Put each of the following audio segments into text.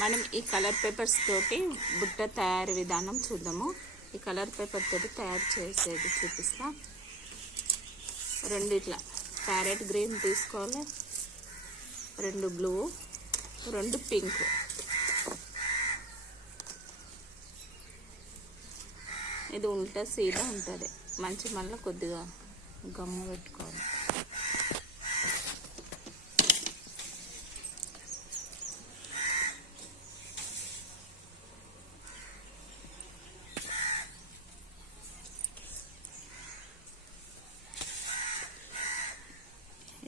మనం ఈ colour papers తోటి బుట్ట తయారు విధానం చూద్దాము. ఈ కలర్ పేపర్ తోటి తయారు చేసేది చూపిస్తా. 2 ఇట్లా ప్యారెట్ గ్రీన్ తీసుకోవాలి, 2 బ్లూ, 2 పింక్. ఇది ఉల్టా సీదా ఉంటుంది. మంచి మళ్ళీ కొద్దిగా గమ్ము పెట్టుకోవాలి.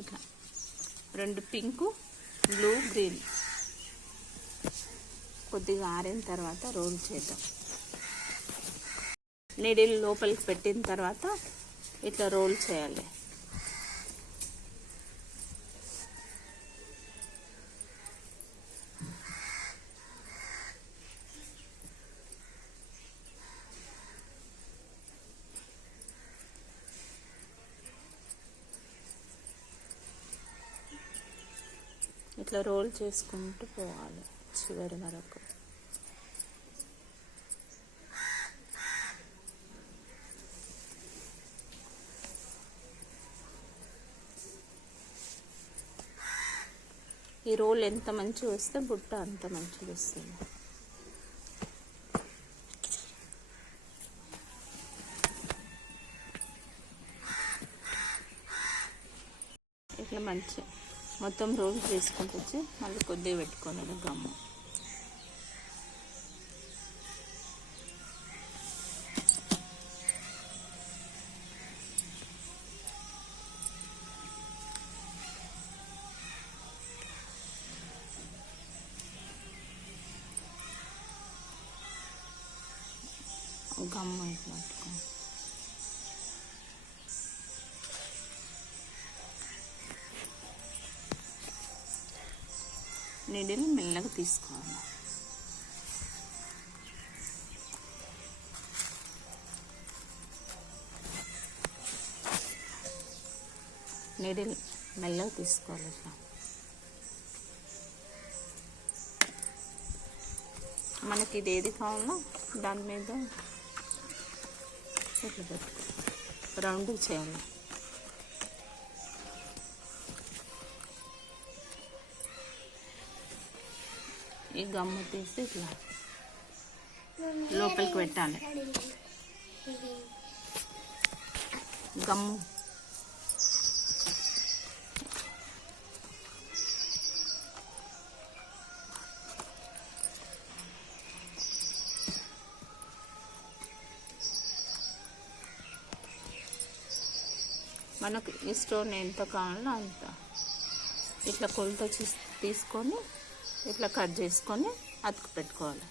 ఇట్లా 2 పింక్, బ్లూ, గ్రీన్ కొద్దిగా ఆరిన తర్వాత రోల్ చేద్దాం. నీడిల్ లోపలికి పెట్టిన తర్వాత ఇట్లా రోల్ చేయాలి. ఇట్లా రోల్ చేసుకుంటూ పోవాలి చివరి వరకు. ఈ రోల్ ఎంత మంచిగా వస్తే బుట్ట అంత మంచిగా వస్తుంది. ఇట్లా మంచి మొత్తం రోల్ చేసుకుంటూ వచ్చి మళ్ళీ కొద్దిగా పెట్టుకోవాలి గమ్ము. గమ్ము ఇట్లా పెట్టుకోవాలి. నీడిల్ మెల్లగా తీసుకోవాలి. నీడిల్ మెల్లగా తీసుకోవాలి. ఇట్లా మనకి ఇది ఏది కావాలో దాని మీద ఇట్లా పెట్టుకో, రౌండ్ చేయాలి. ఈ గమ్ము తీసి ఇట్లా లోపలికి పెట్టాలి. గమ్ము మనకు ఈ స్టోన్ ఎంత కావాలో అంత ఇట్లా కొలత తీసుకొని ఇట్లా కట్ చేసుకొని అతుకు పెట్టుకోవాలి.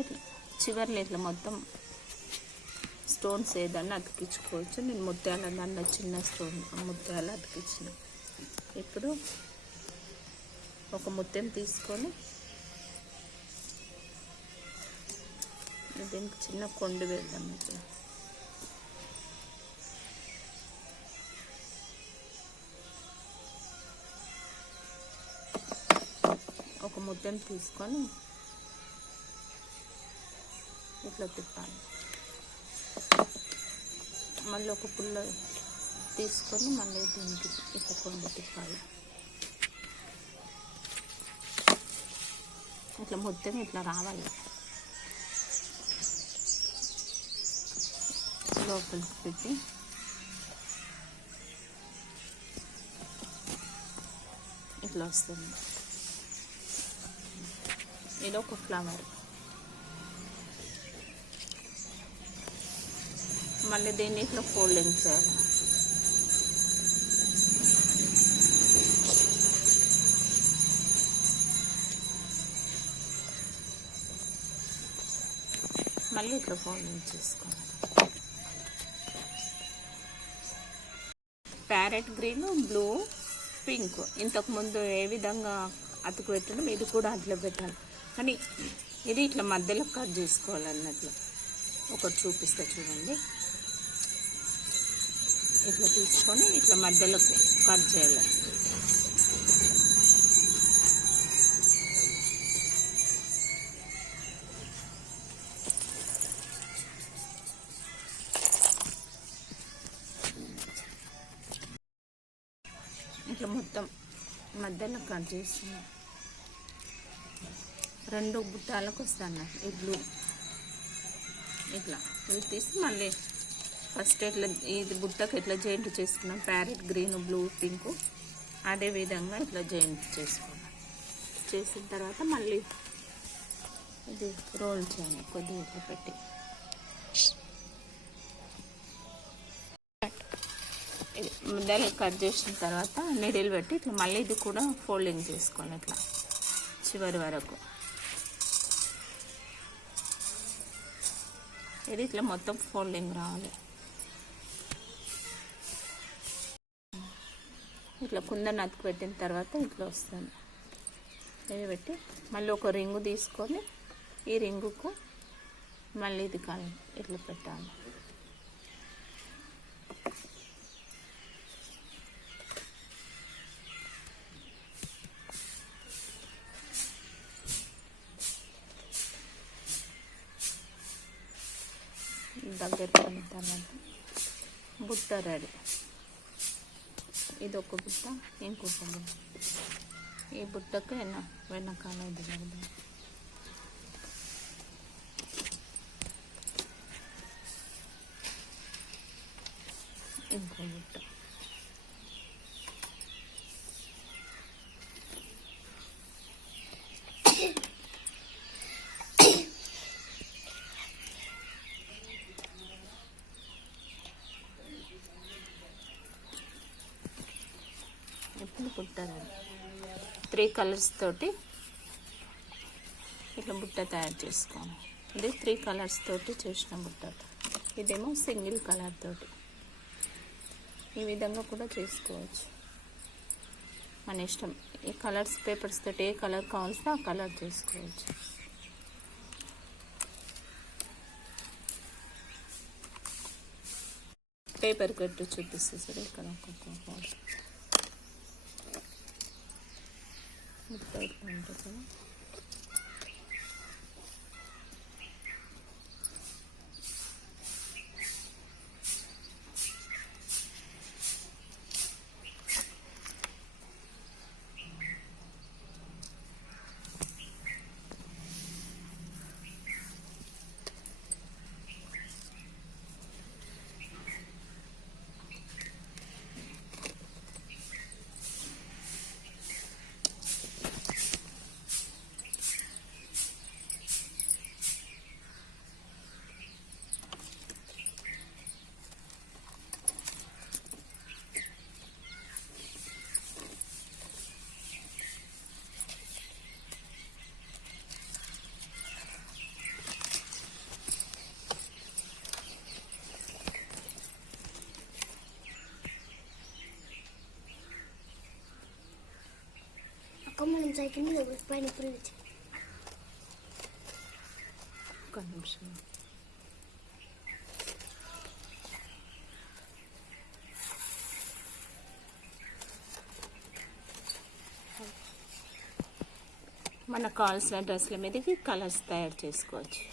ఇట్లా చివర్లో ఇట్లా మొత్తం స్టోన్స్ ఏదన్నా అతికించుకోవచ్చు. నేను ముత్యాల దాంట్లో చిన్న స్టోన్ ముత్యాలు అతికించిన. ఇప్పుడు ఒక ముత్యం తీసుకొని దీనికి చిన్న కొండు వేద్దాం. ఇట్లా ఒక ముద్దను తీసుకొని ఇట్లా తిప్పాలి. మళ్ళీ ఒక పుల్ల తీసుకొని మళ్ళీ దీనికి ఇట్లా కొండ తిప్పాలి. ఇట్లా మొత్తం ఇట్లా రావాలి. లోపలికి పెట్టి ఇట్లా వస్తుంది. ఇది ఒక ఫ్లవర్. మళ్ళీ దీన్ని ఇట్లా ఫోల్డింగ్ చేయాలి. మళ్ళీ ఇట్లా ఫోల్డింగ్ చేసుకోవాలి. ప్యారెట్ గ్రీన్, బ్లూ, పింక్ ఇంతకుముందు ఏ విధంగా అతుకు పెట్టడం ఇది కూడా అట్లా పెట్టాలి. కానీ ఇది ఇట్లా మధ్యలో కట్ చేసుకోవాలన్నట్లు ఒకటి చూపిస్తా చూడండి. ఇట్లా తీసుకొని ఇట్లా మధ్యలో కట్ చేయాలి. ఇట్లా మొత్తం మధ్యలో కట్ చేస్తున్నాం. 2 బుట్టాలకు వస్తాను ఈ బ్లూ. ఇట్లా ఇవి తీసి మళ్ళీ ఫస్ట్ ఇట్లా ఇది బుట్టకు ఎట్లా జాయింట్ చేసుకున్నాం, ప్యారెట్ గ్రీన్ బ్లూ పింక్, అదే విధంగా ఇట్లా జాయింట్ చేసుకున్నాం. చేసిన తర్వాత మళ్ళీ ఇది రోల్ చేయాలి కొద్దిగా ఇట్లా పెట్టి. ఇది ముద్దలు కట్ చేసిన తర్వాత నీడిల్ పెట్టి ఇట్లా మళ్ళీ ఇది కూడా ఫోల్డింగ్ చేసుకోవాలి ఇట్లా చివరి వరకు. ఇది ఇట్లా మొత్తం ఫోల్డింగ్ రావాలి. ఇట్లా కుందన్ అతుకు పెట్టిన తర్వాత ఇట్లా వస్తుంది. ఇది పెట్టి మళ్ళీ ఒక రింగు తీసుకొని ఈ రింగుకు మళ్ళీ ఇది కానీ ఇట్లా పెట్టాలి. దగ్గర పడిన తర్వాత బుట్ట రెడీ. ఇది ఒక బుట్ట, ఇంకొక బుట్ట. ఈ బుట్టకు వెనకాల ఇది పెడదాం. ఇంకో బుట్ట. ఇప్పుడు బుట్ట 3 కలర్స్ తోటి ఇట్లా బుట్ట తయారు చేసుకోండి. ఇది 3 కలర్స్ తోటి చేసిన బుట్ట. ఇదేమో సింగిల్ కలర్ తోటి. ఈ విధంగా కూడా చేసుకోవచ్చు, మన ఇష్టం. ఈ కలర్స్ పేపర్స్ తోటి ఏ కలర్ కావాల్సిన ఆ కలర్ చేసుకోవచ్చు. పేపర్ కట్టు చూపిస్తే సరే. ఇక్కడ ఒక్కొక్క ఇట్లా ఉంటుంది కదా. మనం సైకిల్ మీద పైన ప్రివిచ్ ఒక నిమిషం. మనకు కావాల్సిన డ్రెస్ల మీదకి కలర్స్ తయారు చేసుకోవచ్చు.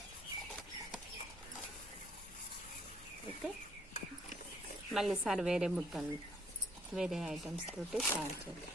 ఓకే, మళ్ళీ సార్ వేరే బుట్టలు వేరే ఐటమ్స్ తోటి తయారు చేద్దాం.